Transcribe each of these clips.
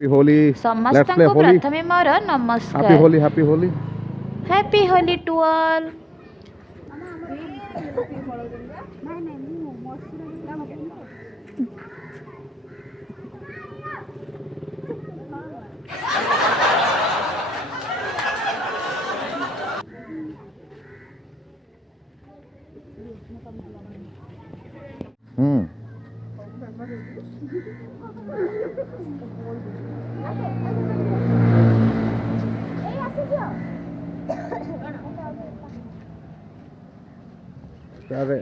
होली समस्त को प्रथमे मोर नमस्कार। Happy Holi happy Holi to all. अरे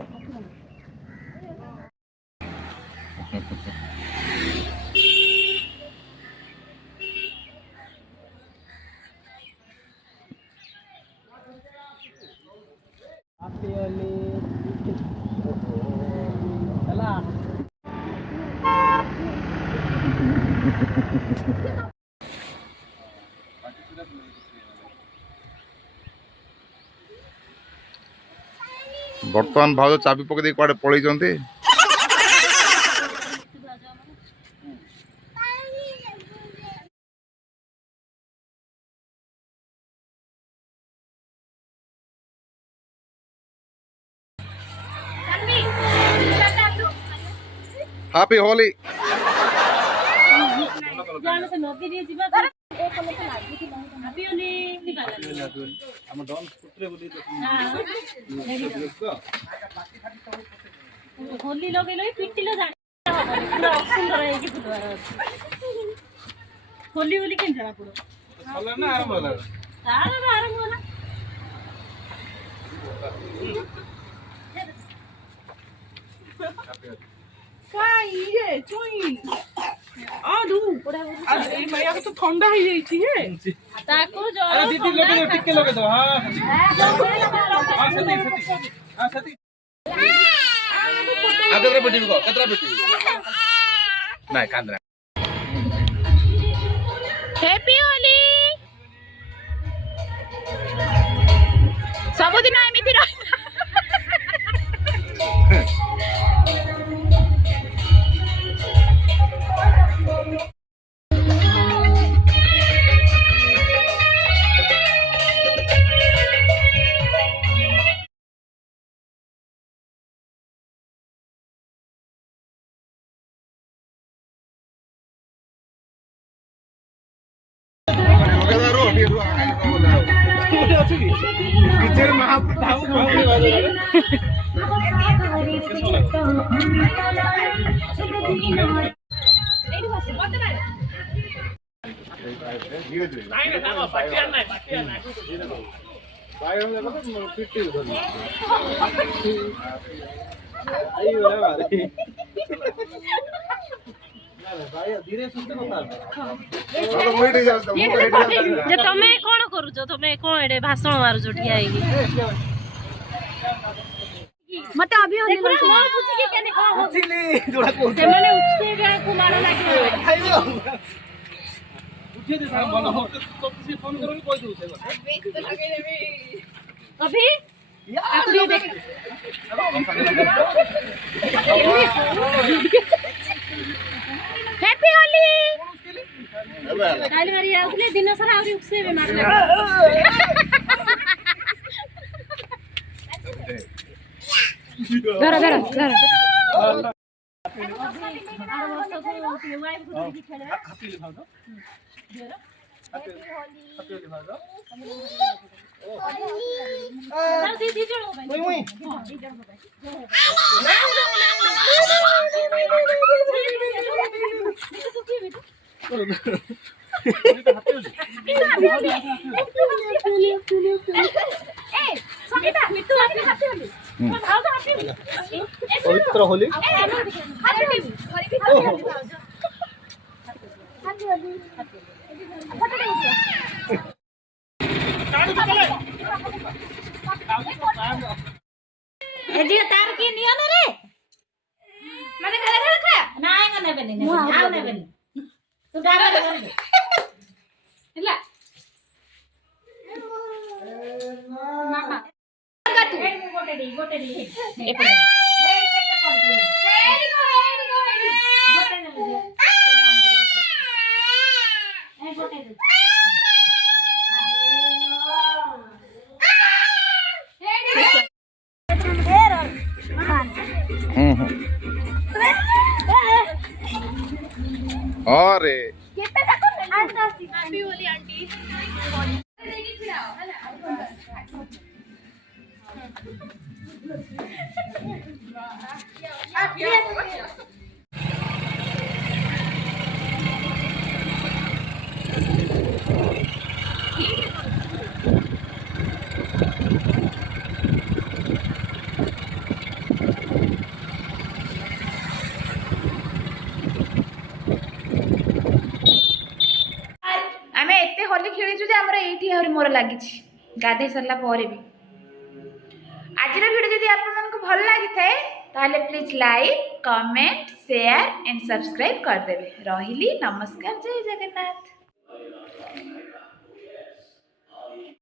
बर्तमान भाव चाबी पकई कड़े पलि हैप्पी होली होली लगे पिटिल होली होली के जना पड़ो ना आरंभ होला आरंभ होला काय ये चोई आदू आज ए मैया तो ठंडा ही जाई छी हे ताको जो अरे दीदी लगे टिक्के लगे दो हां हां सती हां सती आगरा बेटी को कतरा बेटी नहीं कांदरा हैप्पी होली। सबुदिन एमिति रह तमे कौन करूछ तमे कौन एडे भाषण मारुछ ठिया हेगी मते अभी होली देखो ना पूछी के केने को होथिली जोड़ा को से माने उठते बे को मारो लागी खाइबो उठे दे सारा भलो हो तो किसी फोन करो कोई दू से बेच तो लगे रे अभी यार देख हैप्पी होली। काली मारी आउले दिन सारा आउरी उसे बे मार लागी धर धर धर पवित्र होली एजी तार की नियन रे माने घरे घरे खा नाय गने बेनी आउ ने बेनी तू गारे रे ହେଲା मामा का तू गोटे दी एक हे केते पड़ती हे गो गोटे ने ପକେଇ ଦେ अरे हैप्पी होली आंटी देखी खिलाओ है ना आमे एते होली खेलीचु जे हमर एठी हरि मोर लागिछि गाधे सरला परे भी आज वीडियो जदि आपको भल लगी थाए ताहले please like comment share and subscribe कर देबे रहिली नमस्कार जय जगन्नाथ।